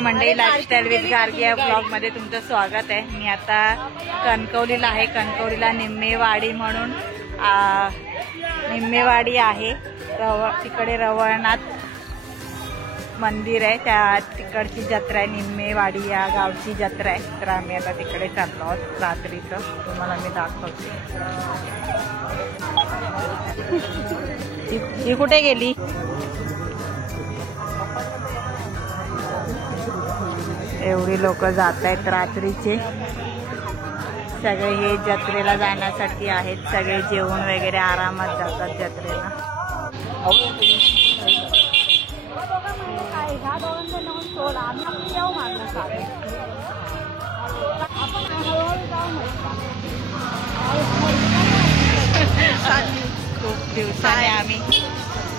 मंडळी, lifestyle with Gargi या blog मध्ये तुमचं स्वागत आहे। मी आता कणकवलीला आहे। कणकवलीला निम्मेवाडी म्हणून निम्मेवाडी आहे, तिकडे रवळनाथ मंदिर आहे, त्या तिकडची जत्रा आहे। निम्मेवाडी या गावची जत्रा आहे, तर आम्ही आता तिकडे चाललो आहोत रात्रीचं। तुम्हाला मी दाखवते। ही कुठे गेली? एवढी लोक जात आहेत रात्रीचे, सगळे हे जत्रेला जाण्यासाठी आहेत। सगळे जेवण वगैरे आरामात जातात जत्रेला। खूप दिवसाने आम्ही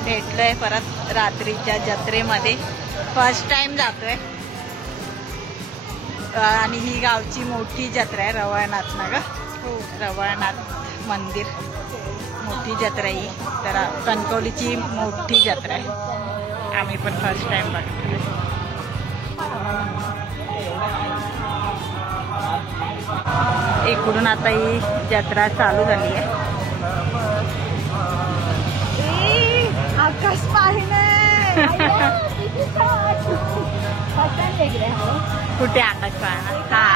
भेटलोय परत रात्रीच्या जत्रेमध्ये, फर्स्ट टाइम जातोय। आणि ही गावची मोठी जत्रा आहे, रवळनाथ ना ग, रवळनाथ मंदिर मोठी जत्रा ही, तर कणकवलीची मोठी जत्रा आहे। आम्ही पण फर्स्ट टाइम बघतोय। इकडून आता ही जत्रा चालू झाली आहे। आकाश पाहिलं कुठे आकाश पाहणं? हा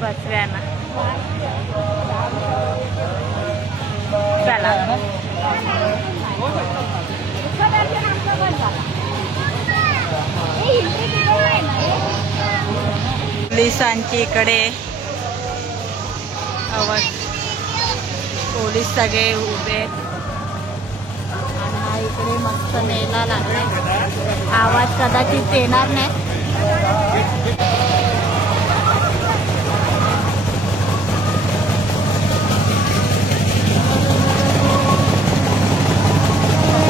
बसव्या ना, चला। पोलिसांची इकडे पोलीस सगळे उभे आणि हा इकडे मस्त मेला लागलाय। आवाज कदाचित येणार नाही।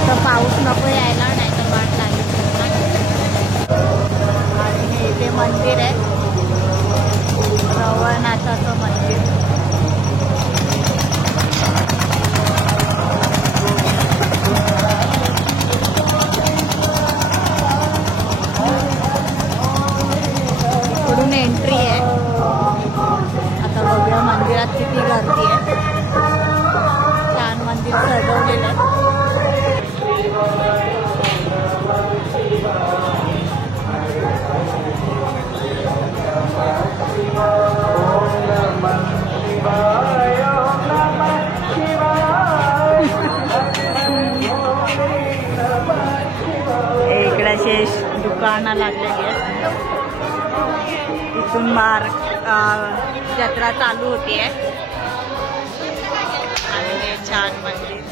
तर पाऊस नको यायला, नाही तर वाट लागेल। आणि हे इथे मंदिर आहे, रवळनाथाचं मंदिर। एंट्री आहे, आता बघूया मंदिरात किती गर्दी आहे। छान मंदिर सजवलेलं आहे। इकडे असे दुकानं लागलेली आहेत। इथून जत्रा चालू होती आहे आणि हे छान मंदिर।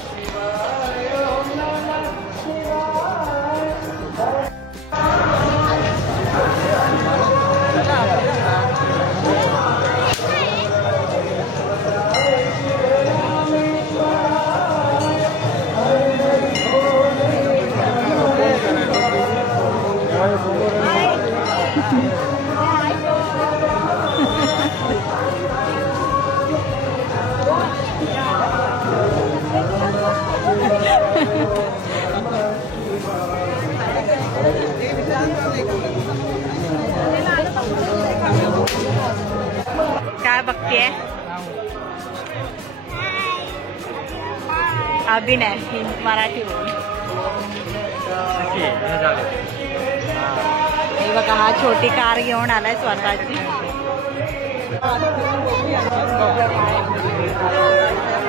काय बघतेय? अभिनय मराठी बोल। हे बघा, हा छोटी कार घेऊन आलाय स्वतःची।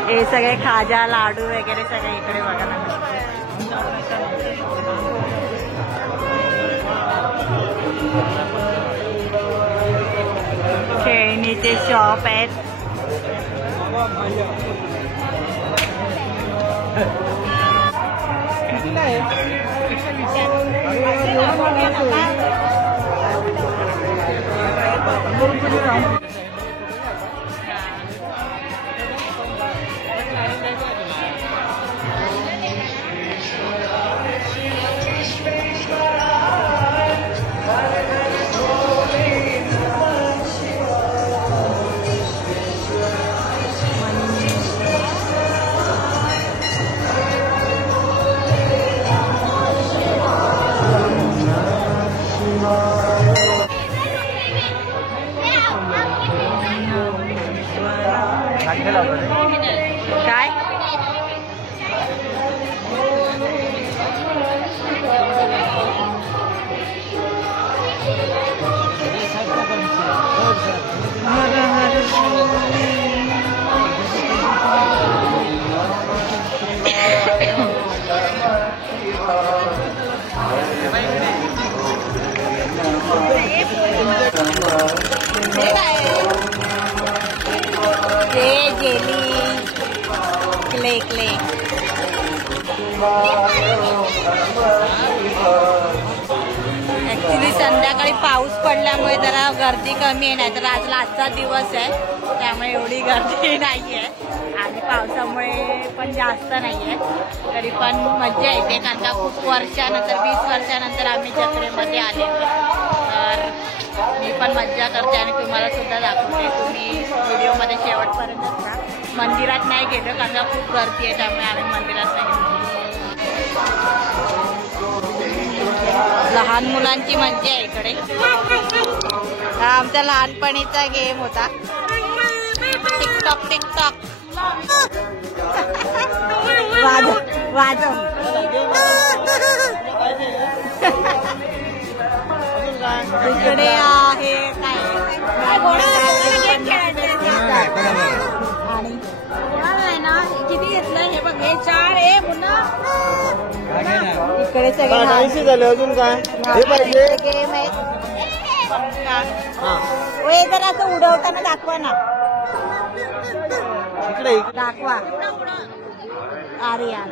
हे सगळे खाजा लाडू वगैरे सगळे इकडे बघायला मिळतात। खेळणीचे शॉप आहेत। ऍक्च्युली संध्याकाळी पाऊस पडल्यामुळे जरा गर्दी कमी आहे, नाही तर आज लास्टचा दिवस आहे त्यामुळे एवढी गर्दी नाही आहे आणि पावसामुळे पण जास्त नाही आहे. तरी पण मजा येते कारण का खूप वर्षानंतर 20 वर्षानंतर आम्ही जत्रेमध्ये आलेलो. तर मी पण मज्जा करते आणि तुम्हाला सुद्धा दाखवते. तुम्ही व्हिडिओमध्ये शेवटपर्यंत राहा. मंदिरात नाही गेलो कारण का खूप गर्दी आहे त्यामुळे आम्ही मंदिरात नाही गेलो. लहान मुलांची मज्जा आहे इकडे. हा आमचा लहानपणीचा गेम होता टिकटॉक टिकटॉक. वाजव इकडे आहे काय आणि आहे ना किती घेतलं हे बघ हे 4 आहे पुन्हा इकडे सगळे झाले. अजून काय हे पाहिजे गेम आहेत. हे जरा असं उडवताना दाखवा ना. इकडे दाखवा. अरे यार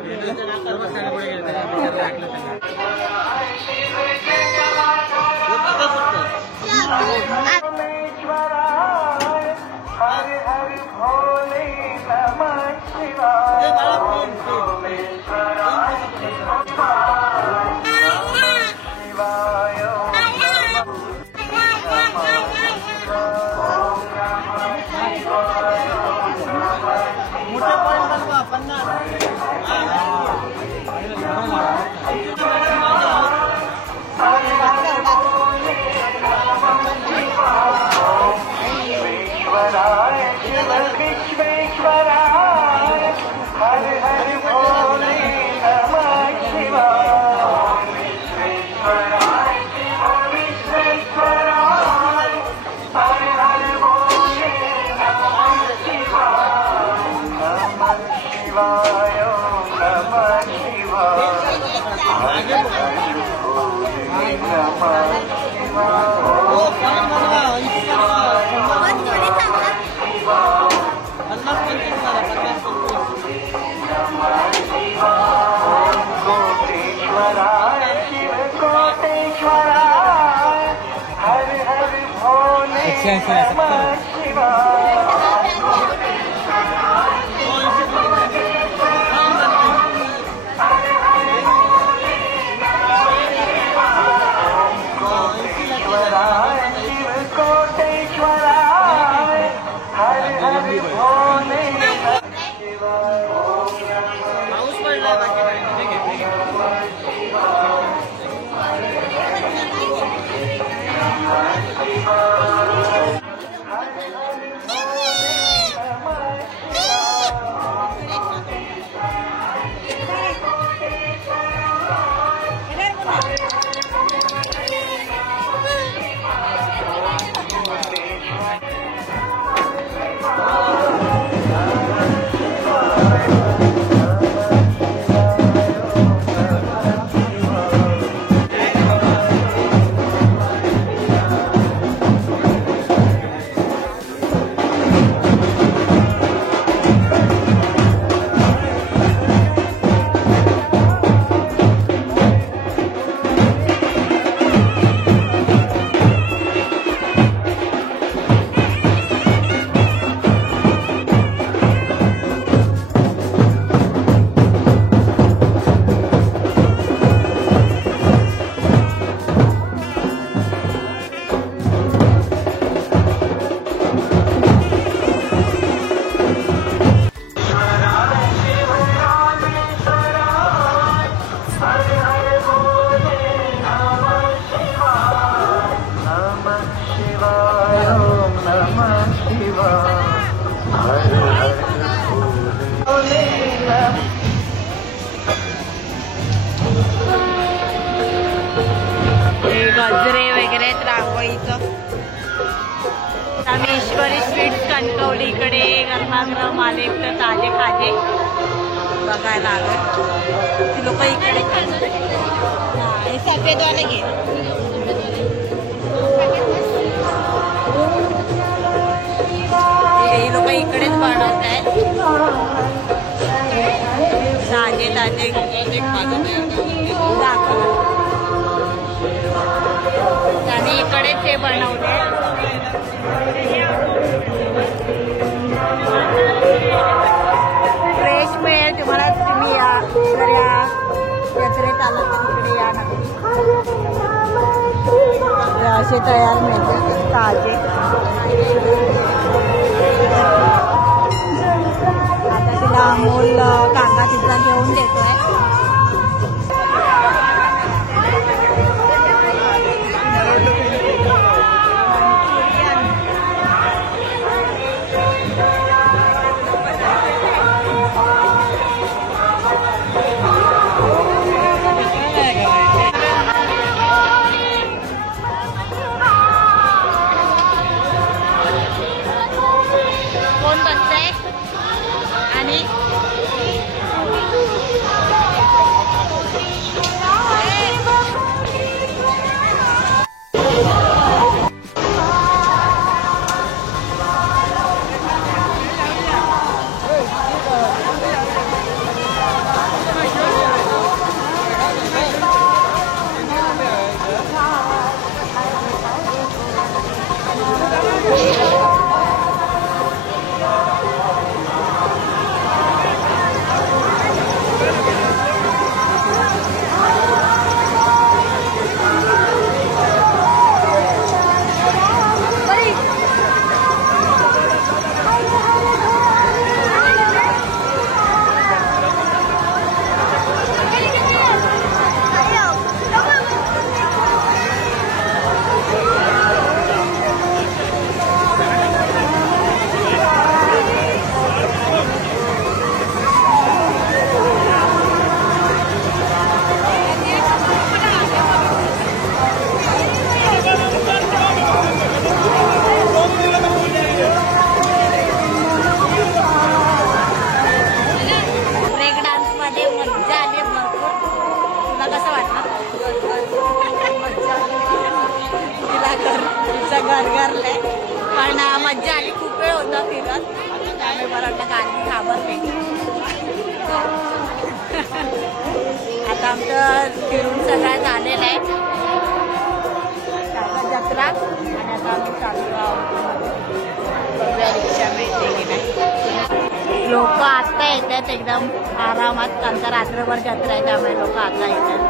गजरे वगैरे आहेत रांगोळीचं. रामेश्वरी स्वीट्स कणकवली इकडे गरमागरम आले तर ताजे खाजे बघायला आलं. ती लोक इकडे हे सफेदवाले घे. हे लोक इकडेच बनवत आहेत ताजे ताजे. हे बनवले. फ्रेश मिळेल तुम्हाला. तुम्ही या जर या यात्रेत आलं तर तिकडे या ना. असे तयार मिळते ताजे. आता तिला अमोल काका तिचा घेऊन देतोय. कोण बसतंय आणि गरगरलंय. पण मज्जा आली. खूप वेळ होता फिरत. त्यामुळे मला वाटतं गाडी घाबरते. आता आमचं फिरून सगळं झालेलं आहे. जत्रा आणि आता आम्ही चाललो आहोत. रिक्षा मिळते की नाही. लोक आता येतात एकदम आरामात. कारण रात्रभर जत्रा आहे त्यामुळे लोक आता येतात.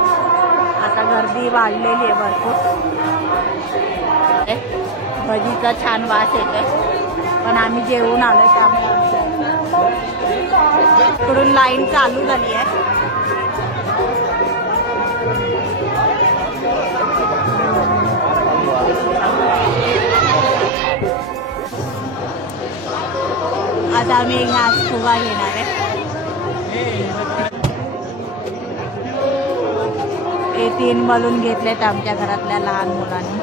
आता गर्दी वाढलेली आहे भरपूर. भजीचा छान वास येतोय. पण आम्ही जेवून आलोय त्यामुळे इकडून लाईन चालू झाली आहे. आता आम्ही एक घास फुगा घेणार आहे. हे 3 बलून घेतलेत आमच्या घरातल्या लहान मुलांनी.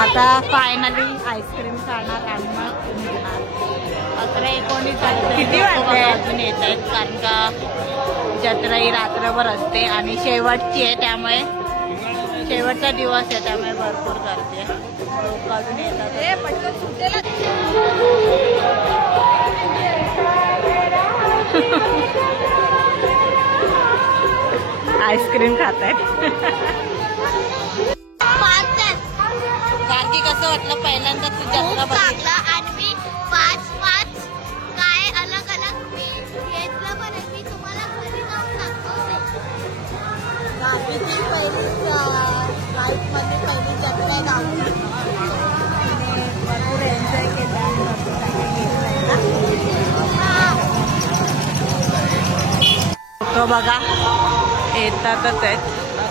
आता फायनली आईस्क्रीम खाणार आणि मग निघणार. 11-19 किती वाजले अजून येत आहेत. कारण का जत्रा ही रात्रभर असते आणि शेवटची आहे त्यामुळे शेवटचा दिवस आहे त्यामुळे भरपूर गर्दी आहे. लोक अजून येतात. आईस्क्रीम खात आहेत. गांधी कसं वाटलं पहिल्यांदा तू जत्रा बघितला? आणि मी 5 काय अलग अलग मी घेतलं. पण मी तुम्हाला घरी जाऊन दाखवते. गांधीची पहिली लाईफमध्ये पहिली जत्रा आहे गावची. भरपूर एन्जॉय केला. लोक बघा येतातच आहेत.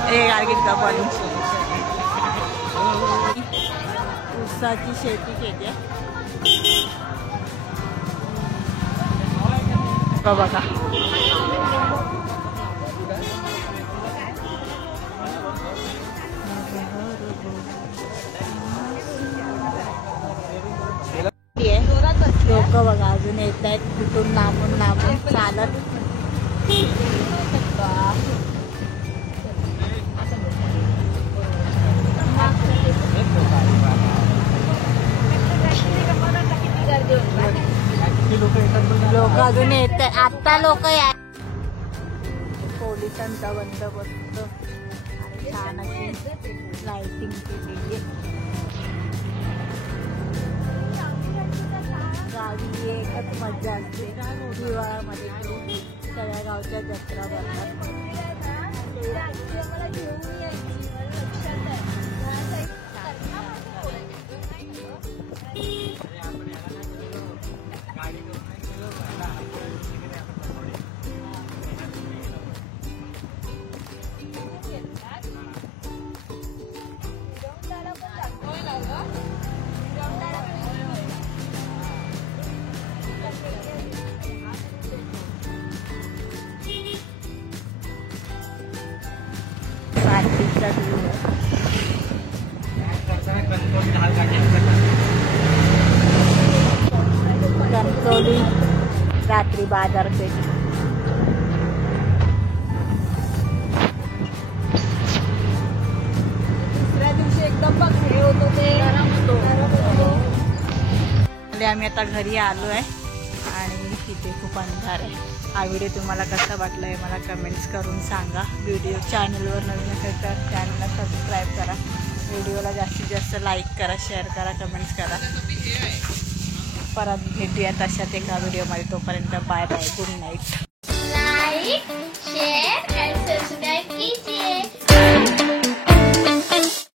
हे गाडगीचा बलून ऊसाची शेती केली आहे. बघा लोक बघा अजून येत आहेत कुठून लांबून लांबून चालत. इथे आता लोक या पोलिसांचा बंदोबस्त आणि छान अशी लाइटिंग केलेली आहे. गावी एकच मजा असते हिवाळ्यामध्ये सगळ्या गावच्या जत्रा भरतात. पार्टीचा दिवस कणकवली रात्री बाजारपेठ. दुसऱ्या दिवशी एकदम हे होतो ते आम्ही आता घरी आलो आहे आणि तिथे खूप अंधार आहे. हा व्हिडिओ तुम्हाला कसा वाटला आहे मला कमेंट्स करून सांगा. व्हिडिओ चॅनलवर नवीन असेल तर चॅनलला सबस्क्राईब करा. व्हिडिओला जास्तीत जास्त लाईक करा, शेअर करा, कमेंट्स करा. परत भेटूयात अशाच एका व्हिडिओमध्ये. तोपर्यंत bye bye, good night. Like share